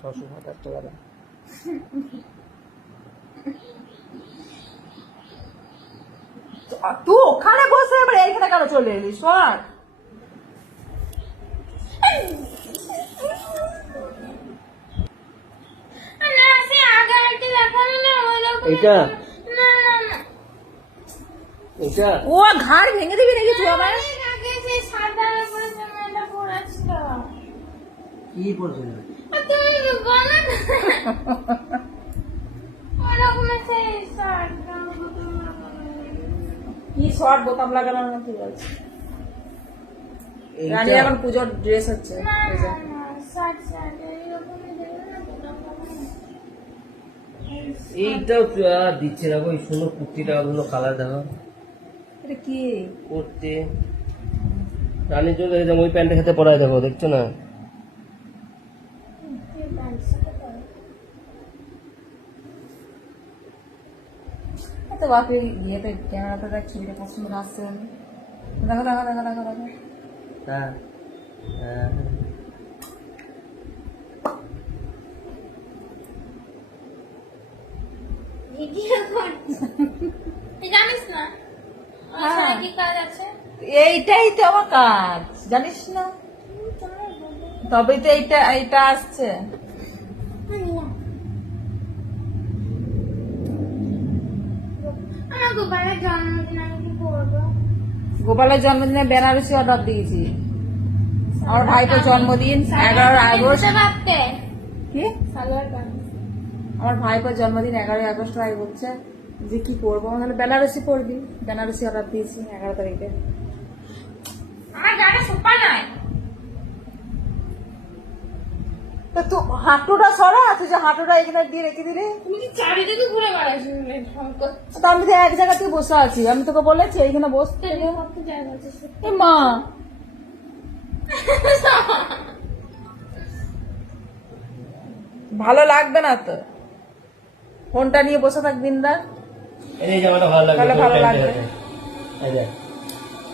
670 টাকা। তুই ওখানে বসে এবার এইখানে কেন চলে এলি? সর। এটা ও ঘাড় ভেঙে দিবি নাকি তুই আবার? কি পড়ছিল? কি শর্ট বোতাম লাগানো নাকি বলছে? রানী এখন পুজোর ড্রেস হচ্ছে। এইটাও দিচ্ছে না ওই সুন্দর কুর্তিটা ওগুলো কালার দেখো। এটা কি কুর্তি রানী চলে একদম ওই প্যান্টের সাথে পরায় দেখো, দেখছো না? তো বাপের ইয়েতে ক্যামেরাতে দেখ ছবিটা কত সুন্দর আসছে। দেখো দেখো দেখো দেখো দেখো। হ্যাঁ হ্যাঁ জানিস না কি কাজ আছে? এইটাই তো আমার কাজ, জানিস না? তবে তো এইটা এইটা আসছে। আমার গোপালের জন্মদিন আমি কি করবো? গোপালের জন্মদিনে বেনারসি অর্ডার দিয়েছি। আমার ভাইপোর জন্মদিন 11 আগস্ট। ভাবতে কি সালোয়ার কামিজ। আমার ভাইপোর জন্মদিন 11 আগস্ট আগে বলছে যে কি করবো, তাহলে বেনারসি পরবি। বেনারসি অর্ডার দিয়েছি 11 তারিখে। আমার গাড়ি সুপার নয়। তা তুই হাঁটুটা সরা, তুই যে হাঁটুটা এখানে দিয়ে রেখে দিলি। তুমি কি চারিদিকে ঘুরে বেড়াচ্ছি? তো আমি তো এক জায়গা থেকে বসে আছি, আমি তোকে বলেছি এইখানে বসতে। এ মা, ভালো লাগবে না তো ফোনটা নিয়ে বসে থাক দিনদার। এই জামাটা ভালো লাগবে, তাহলে ভালো লাগবে। এই দেখ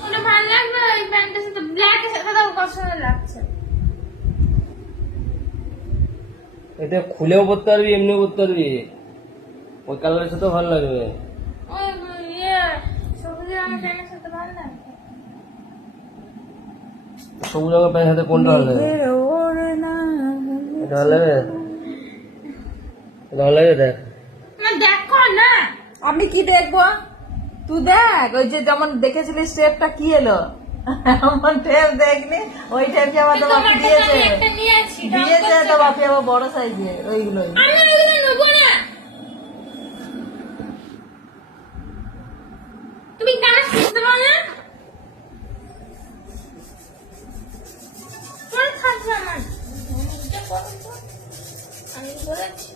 ওটা ভালো লাগবে ওই প্যান্টের সাথে ব্ল্যাক এর সাথে তো পছন্দ লাগছে। এটা খুলেও পড়তে পারবি, এমনিও পড়তে পারবি, ওই কালারের সাথেও ভালো লাগবে। ওই ইয়ে সবুজ রঙের প্যান্টের সাথে ভালো লাগবে। সবুজ রঙের প্যান্টের সাথে কোনটা ভালো লাগবে? এটা ভালো লাগবে, এটা ভালো লাগবে। দেখ না দেখো না, আমি কি দেখবো? তুই দেখ, ওই যে যেমন দেখেছিলি স্টেপটা কি এলো, এমন টেপ দেখনি? ওই টেপকে আমার তো বাপি দিয়েছে, একটা নিয়েছি দিয়েছে তো বাপি আবার বড় সাইজের ওইগুলোই। আমি ওগুলো নেবো না। তুমি কেন শিখতে পারো না? তোমার খাচ্ছে আমার আমি বলেছি।